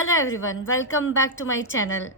Hello everyone, welcome back to my channel.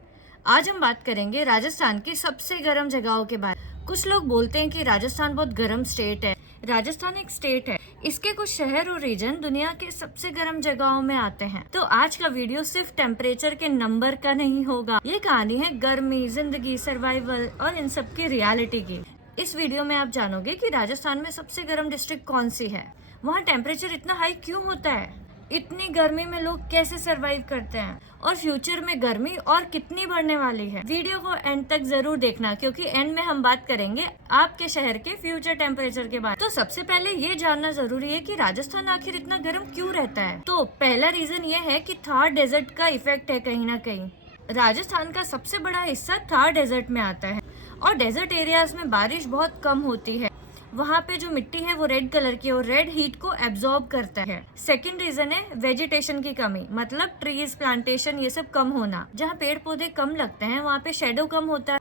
आज हम बात करेंगे राजस्थान की सबसे गर्म जगहों के बारे में। कुछ लोग बोलते हैं कि राजस्थान बहुत गर्म स्टेट है। राजस्थान एक स्टेट है, इसके कुछ शहर और रीजन दुनिया के सबसे गर्म जगहों में आते हैं। तो आज का वीडियो सिर्फ टेम्परेचर के नंबर का नहीं होगा, ये कहानी है गर्मी, जिंदगी, सर्वाइवल और इन सब की रियलिटी की। इस वीडियो में आप जानोगे कि राजस्थान में सबसे गर्म डिस्ट्रिक्ट कौन सी है, वहाँ टेम्परेचर इतना हाई क्यों होता है, इतनी गर्मी में लोग कैसे सरवाइव करते हैं और फ्यूचर में गर्मी और कितनी बढ़ने वाली है। वीडियो को एंड तक जरूर देखना, क्योंकि एंड में हम बात करेंगे आपके शहर के फ्यूचर टेम्परेचर के बारे में। तो सबसे पहले ये जानना जरूरी है कि राजस्थान आखिर इतना गर्म क्यों रहता है। तो पहला रीजन ये है कि थार डेजर्ट का इफेक्ट है कहीं ना कहीं। राजस्थान का सबसे बड़ा हिस्सा थार डेजर्ट में आता है और डेजर्ट एरियाज में बारिश बहुत कम होती है। वहाँ पे जो मिट्टी है वो रेड कलर की और रेड हीट को एब्जॉर्ब करता है। सेकंड रीजन है वेजिटेशन की कमी, मतलब ट्रीज, प्लांटेशन ये सब कम होना। जहाँ पेड़ पौधे कम लगते हैं वहाँ पे शेडो कम होता है,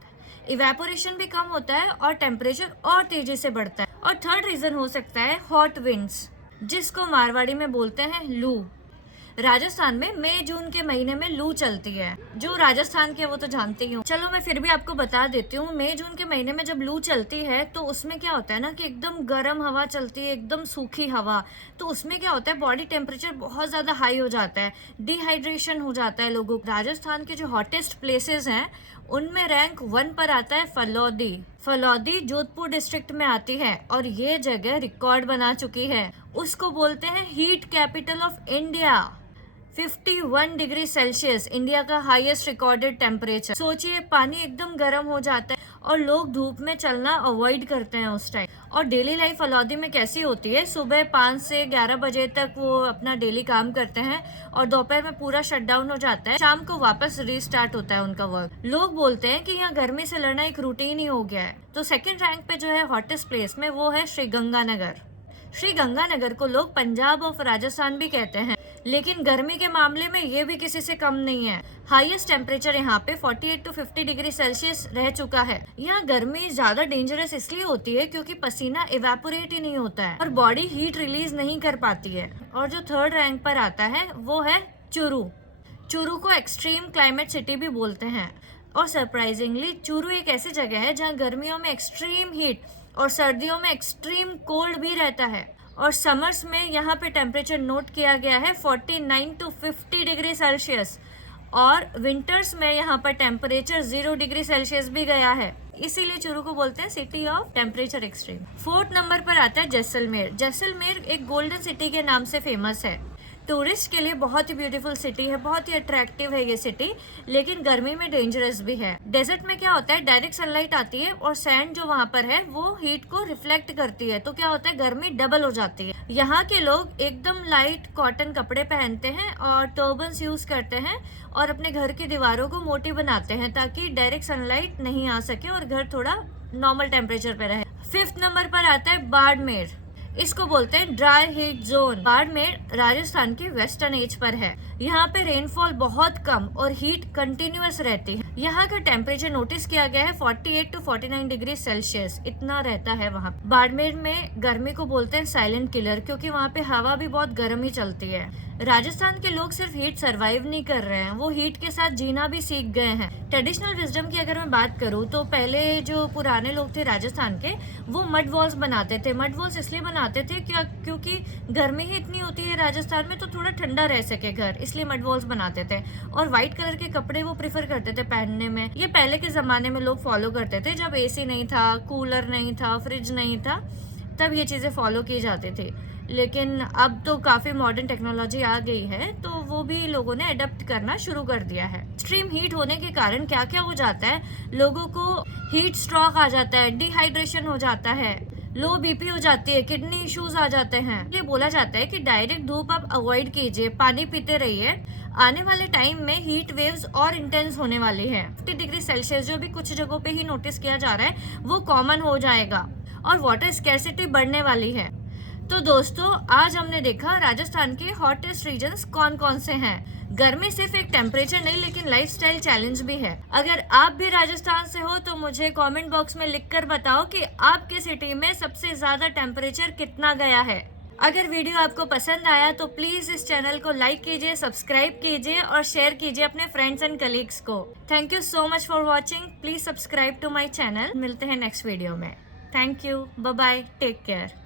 इवेपोरेशन भी कम होता है और टेम्परेचर और तेजी से बढ़ता है। और थर्ड रीजन हो सकता है हॉट विंड्स, जिसको मारवाड़ी में बोलते हैं लू। राजस्थान में मई जून के महीने में लू चलती है। जो राजस्थान के वो तो जानते ही हूँ, चलो मैं फिर भी आपको बता देती हूँ। मई जून के महीने में जब लू चलती है तो उसमें क्या होता है ना कि एकदम गर्म हवा चलती है, एकदम सूखी हवा। तो उसमें क्या होता है, बॉडी टेम्परेचर बहुत ज्यादा हाई हो जाता है, डिहाइड्रेशन हो जाता है लोगों को। राजस्थान के जो हॉटेस्ट प्लेसेस हैं उनमें रैंक 1 पर आता है फलौदी। फलौदी जोधपुर डिस्ट्रिक्ट में आती है और ये जगह रिकॉर्ड बना चुकी है। उसको बोलते हैं heat capital of India. 51 degree Celsius India का हाईएस्ट रिकॉर्डेड टेम्परेचर। सोचिए, पानी एकदम गर्म हो जाता है और लोग धूप में चलना अवॉइड करते हैं उस टाइम। और डेली लाइफ फलौदी में कैसी होती है, सुबह 5 से 11 बजे तक वो अपना डेली काम करते हैं और दोपहर में पूरा शटडाउन हो जाता है, शाम को वापस रीस्टार्ट होता है उनका वर्क। लोग बोलते हैं कि यहाँ गर्मी से लड़ना एक रूटीन ही हो गया है। तो सेकेंड रैंक पे जो है हॉटेस्ट प्लेस में वो है श्रीगंगानगर। श्रीगंगानगर को लोग पंजाब ऑफ राजस्थान भी कहते हैं, लेकिन गर्मी के मामले में ये भी किसी से कम नहीं है। हाईएस्ट टेम्परेचर यहाँ पे 48 to 50 डिग्री सेल्सियस रह चुका है। यहाँ गर्मी ज्यादा डेंजरस इसलिए होती है क्योंकि पसीना इवेपोरेट ही नहीं होता है और बॉडी हीट रिलीज नहीं कर पाती है। और जो थर्ड रैंक पर आता है वो है चूरू। चूरू को एक्सट्रीम क्लाइमेट सिटी भी बोलते हैं और सरप्राइजिंगली चूरू एक ऐसी जगह है जहाँ गर्मियों में एक्सट्रीम हीट और सर्दियों में एक्सट्रीम कोल्ड भी रहता है। और समर्स में यहाँ पे टेम्परेचर नोट किया गया है 49 to 50 डिग्री सेल्सियस और विंटर्स में यहाँ पर टेम्परेचर 0 डिग्री सेल्सियस भी गया है। इसीलिए चूरू को बोलते हैं city of temperature extreme. Fourth number पर आता है जैसलमेर। जैसलमेर एक गोल्डन सिटी के नाम से फेमस है। टूरिस्ट के लिए बहुत ही ब्यूटीफुल सिटी है, बहुत ही अट्रैक्टिव है ये सिटी, लेकिन गर्मी में डेंजरस भी है। डेजर्ट में क्या होता है, डायरेक्ट सनलाइट आती है और सैंड जो वहाँ पर है वो हीट को रिफ्लेक्ट करती है, तो क्या होता है, गर्मी डबल हो जाती है। यहाँ के लोग एकदम लाइट कॉटन कपड़े पहनते हैं और टर्बन्स यूज करते हैं और अपने घर की दीवारों को मोटी बनाते हैं ताकि डायरेक्ट सनलाइट नहीं आ सके और घर थोड़ा नॉर्मल टेम्परेचर पे रहे। फिफ्थ नंबर पर आता है बाड़मेर। इसको बोलते हैं dry heat zone. Barmer Rajasthan के वेस्टर्न एज पर है। यहाँ पे रेनफॉल बहुत कम और हीट कंटिन्यूअस रहती है। यहाँ का टेम्परेचर नोटिस किया गया है 48 to 49 डिग्री सेल्सियस, इतना रहता है वहाँ। बाड़मेर में गर्मी को बोलते हैं साइलेंट किलर, क्योंकि वहाँ पे हवा भी बहुत गर्म ही चलती है। राजस्थान के लोग सिर्फ हीट सरवाइव नहीं कर रहे हैं, वो हीट के साथ जीना भी सीख गए हैं। ट्रेडिशनल विजडम की अगर मैं बात करूँ तो पहले जो पुराने लोग थे राजस्थान के, वो मड वॉल्स बनाते थे। मड वॉल्स इसलिए बनाते थे क्योंकि गर्मी ही इतनी होती है राजस्थान में, तो थोड़ा ठंडा रह सके घर, इसलिए मड वॉल्स बनाते थे। और व्हाइट कलर के कपड़े वो प्रेफर करते थे पहनने में। ये पहले के जमाने में लोग फॉलो करते थे, जब एसी नहीं था, कूलर नहीं था, फ्रिज नहीं था, तब ये चीजें फॉलो की जाती थी। लेकिन अब तो काफी मॉडर्न टेक्नोलॉजी आ गई है, तो वो भी लोगों ने अडॉप्ट करना शुरू कर दिया है। एक्सट्रीम हीट होने के कारण क्या क्या हो जाता है, लोगों को हीट स्ट्रोक आ जाता है, डिहाइड्रेशन हो जाता है, लो बीपी हो जाती है, किडनी इश्यूज आ जाते हैं। ये बोला जाता है कि डायरेक्ट धूप आप अवॉइड कीजिए, पानी पीते रहिए। आने वाले टाइम में हीट वेव्स और इंटेंस होने वाली है। 50 डिग्री सेल्सियस जो भी कुछ जगहों पे ही नोटिस किया जा रहा है वो कॉमन हो जाएगा और वाटर स्कैर्सिटी बढ़ने वाली है। तो दोस्तों, आज हमने देखा राजस्थान के हॉटेस्ट रीजन्स कौन कौन से हैं। गर्मी सिर्फ एक टेम्परेचर नहीं, लेकिन लाइफस्टाइल चैलेंज भी है। अगर आप भी राजस्थान से हो तो मुझे कमेंट बॉक्स में लिखकर बताओ कि आपके सिटी में सबसे ज्यादा टेम्परेचर कितना गया है। अगर वीडियो आपको पसंद आया तो प्लीज़ इस चैनल को लाइक कीजिए, सब्सक्राइब कीजिए और शेयर कीजिए अपने फ्रेंड्स एंड कलीग्स को। Thank you so much for watching. Please subscribe to my channel. मिलते हैं नेक्स्ट वीडियो में। Thank you, bye bye, take care.